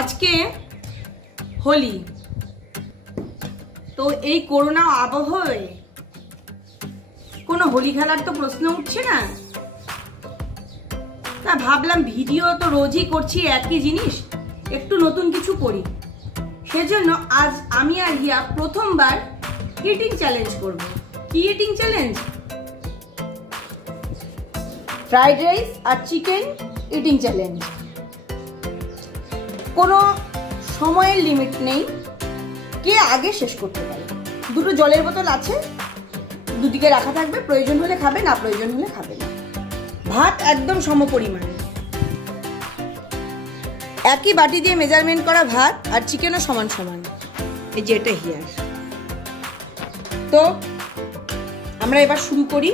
আজকে হোলি, তো এই করোনা আবহাওয়ায় কোনো হোলি খেলার তো প্রশ্ন উঠছে না। তা ভাবলাম ভিডিও তো রোজই করছি একই জিনিস, একটু নতুন কিছু করি। সেজন্য আজ আমি আর হিয়া প্রথমবার ইটিং চ্যালেঞ্জ করব। কি ইটিং চ্যালেঞ্জ? ফ্রাইড রাইস আর চিকেন ইটিং চ্যালেঞ্জ। কোনো সময়ের লিমিট নেই, কে আগে শেষ করতে পারে। দুটো জলের বোতল আছে, দুদিকে রাখা থাকবে, প্রয়োজন হলে খাবে, না প্রয়োজন হলে খাবে না। ভাত একদম সমপরিমাণে, একই বাটি দিয়ে মেজারমেন্ট করা ভাত আর চিকেনও সমান সমান। এই যে এটা হিয়ার। তো আমরা এবার শুরু করি।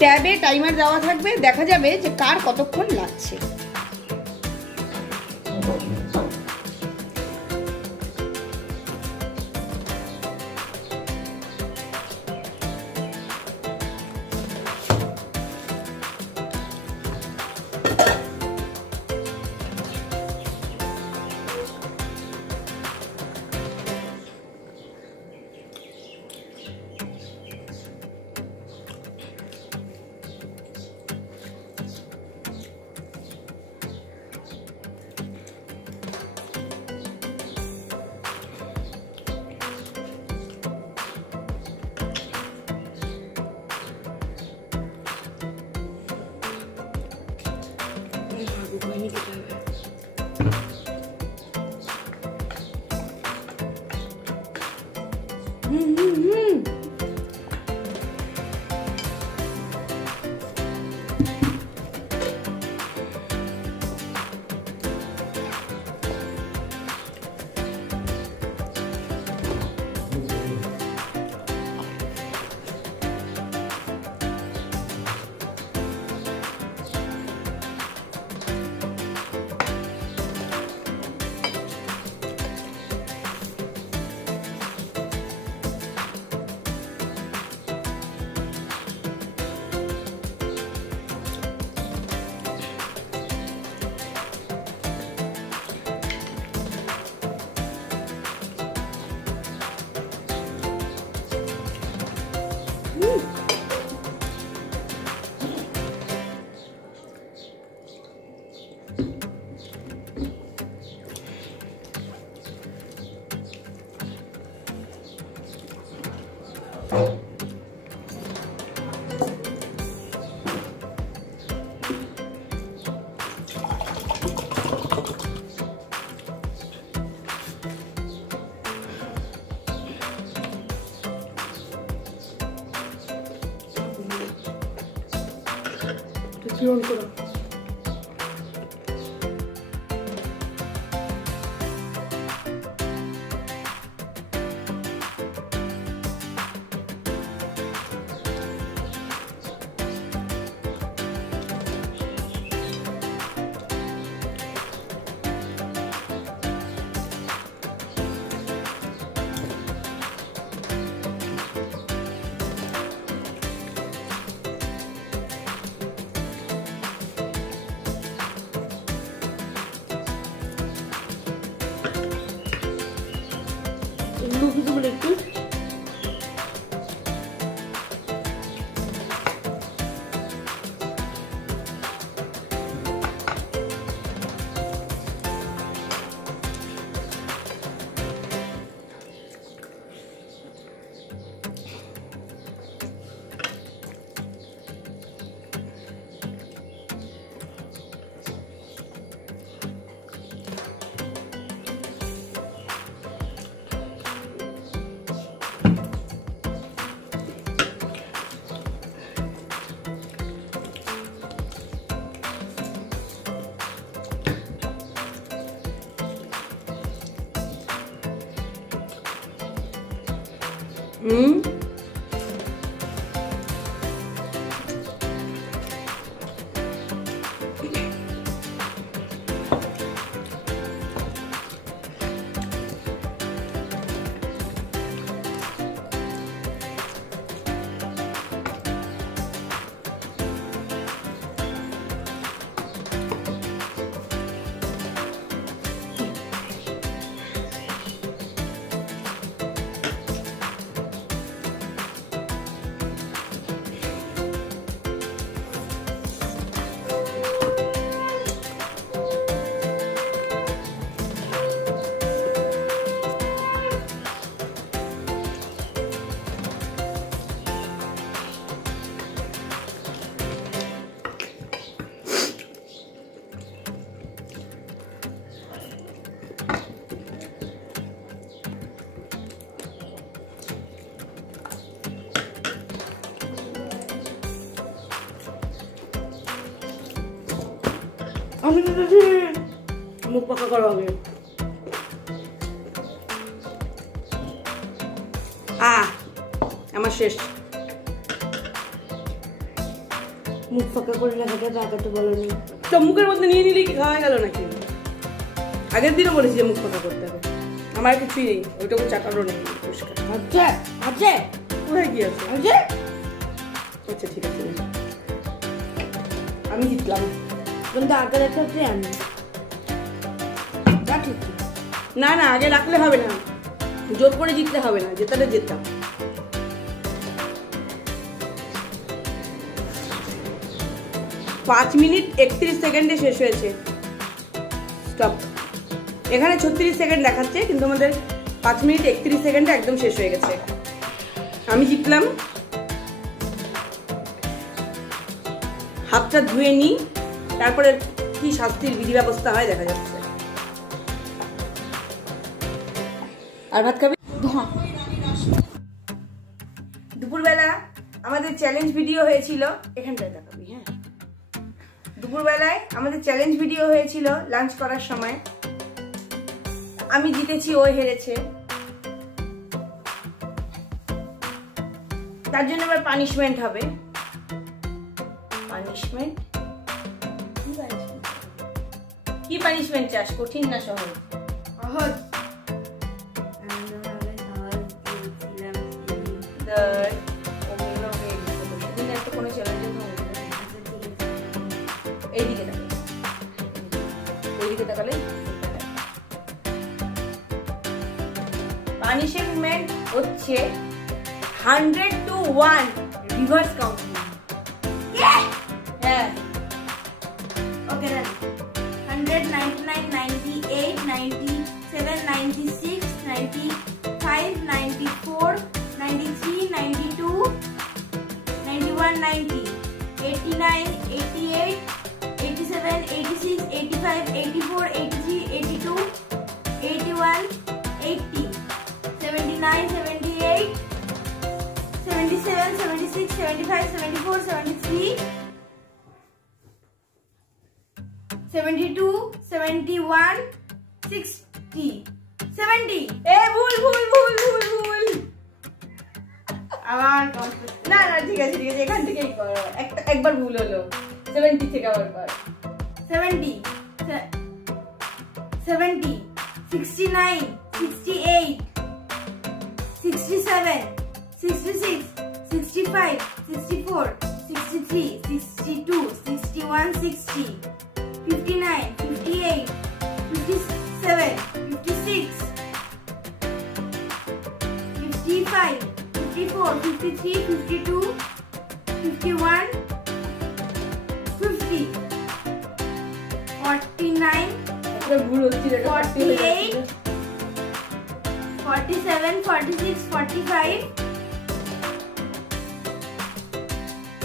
ট্যাবে টাইমার দেওয়া থাকবে, দেখা যাবে যে কার কতক্ষণ লাগছে। অন করো। একটু আমি মুখ পাকা করো আগে। আমার শেষ। মুখ ফাঁকা করে রাখাটা টাকাটা বলো নি, তো মুখের মধ্যে নিয়ে নিলে কি খাওয়া গেল নাকি? আগের দিনও বলেছি যে মুখ ফাঁকা করতে হবে। আমার কিছুই নেই, ওইটুকু চাটারও নেই পরিষ্কার। আচ্ছা আছে কোথায় কি আছে? আছে আচ্ছা ঠিক আছে, আমি জিতলাম কিন্তু আগে রাখতে আমি না না আগে রাখলে হবে না, জোর করে জিততে হবে না, জেতালে জেতাম। পাঁচ মিনিট 31 সেকেন্ডে শেষ হয়েছে। স্টপ। এখানে 36 সেকেন্ড দেখাচ্ছে কিন্তু আমাদের 5 মিনিট 31 সেকেন্ডে একদম শেষ হয়ে গেছে। আমি জিতলাম। হাতটা ধুয়ে নিই, তারপরে কি শাস্তির বিধি ব্যবস্থা হয় দেখা যাচ্ছে। আর ভাত খাবি? দুপুরবেলা আমাদের চ্যালেঞ্জ ভিডিও হয়েছিল, এখানটায় দেখাবি। হ্যাঁ, দুপুরবেলায় আমাদের চ্যালেঞ্জ ভিডিও হয়েছিল লাঞ্চ করার সময়। আমি জিতেছি, ও হেরেছে। তার জন্য আবার পানিশমেন্ট হবে। পানিশমেন্ট কি পানিশমেন্ট চাস, কঠিন না সহজ? সহজ। পানিশমেন্ট হচ্ছে 100 to 1 রিভার্স কাউন্টিং। হ্যাঁ ওকে রান। 100, 99, 98, 97, 96, 95, 94, 93, 92, 91, 90, 89, 88, 87, 86, 85, 84, 83, 82, 81, 80, 79, 78, 77, 76, 75, 74, 73, 72, 71, 60, 70. ভুল ভুল ভুল ভুল ভুল। আবার না না ঠিক আছে ঠিক আছে, এখান থেকেই করো। একবার ভুল হলো, 70 থেকে আবার কর। 70, 70, 69, 68, 67, 66, 65, 64, 63, 62, 61, 60, 59, 58, 57, 56, 55, 54, 53, 52, 51, 50, 49, 48, 47, 46, 45,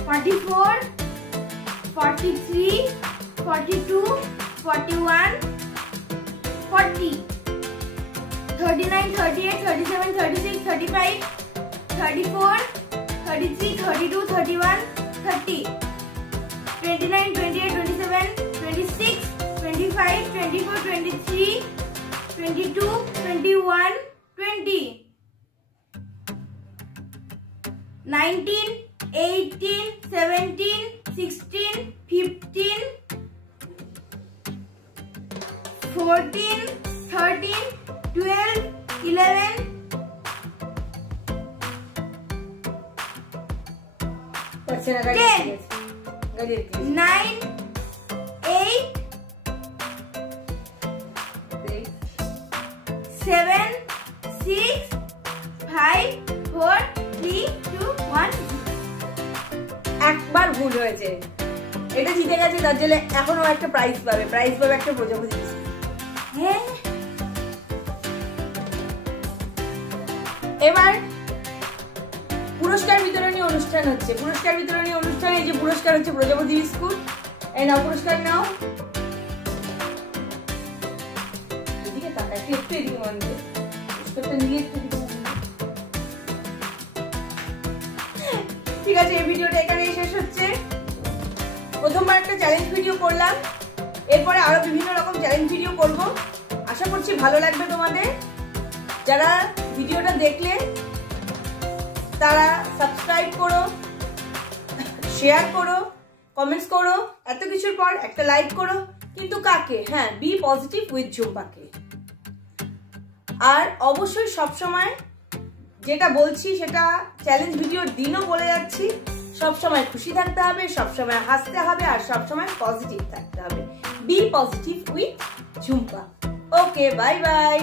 44, 43, 42, 41, 40, 39, 38, 37, 36, 35, 34, 33, 32, 31, 30, 29, 28, 27, 26, 25, 24, 23, 22, 21, 20, 19, 18, 17, 16, 15, 14, 13, 12, 11, 10, 9, 8, 7, 6, 5, 4, 3, 2, 1. একবার ভুল হয়েছে, এটা জিতে গেছে, তার জন্য এখনো একটা প্রাইজ পাবে। প্রাইজ পাবে একটা প্রজাপতি। হ্যাঁ, এবার পুরস্কার বিতরণী অনুষ্ঠান হচ্ছে। পুরস্কার বিতরণী অনুষ্ঠানে যে পুরস্কার হচ্ছে প্রজাপতি বিস্কুট। এই নাও পুরস্কার, নাও। এদিকে তাকাই, একটু এদিকে মন দিয়ে পুরস্কারটা নিয়ে একটু এদিকে। ঠিক আছে, এই ভিডিওটা এখানেই শেষ হচ্ছে। প্রথমবার একটা চ্যালেঞ্জ ভিডিও করলাম, এরপরে আরো বিভিন্ন রকম চ্যালেঞ্জ ভিডিও করব, আশা করছি ভালো লাগবে তোমাদের। যারা ভিডিওটা দেখলে তারা সাবস্ক্রাইব করো, শেয়ার করো, কমেন্টস করো, এত কিছুর পর একটা লাইক করো। কিন্তু কাকে? হ্যাঁ, বি পজিটিভ উইথ ঝুম্পাকে। আর অবশ্যই সবসময় যেটা বলছি সেটা চ্যালেঞ্জ ভিডিওর দিনও বলে যাচ্ছি, সবসময় খুশি থাকতে হবে, সবসময় হাসতে হবে, আর সবসময় পজিটিভ থাকতে হবে। Be positive with Jhumpa. Okay, bye by.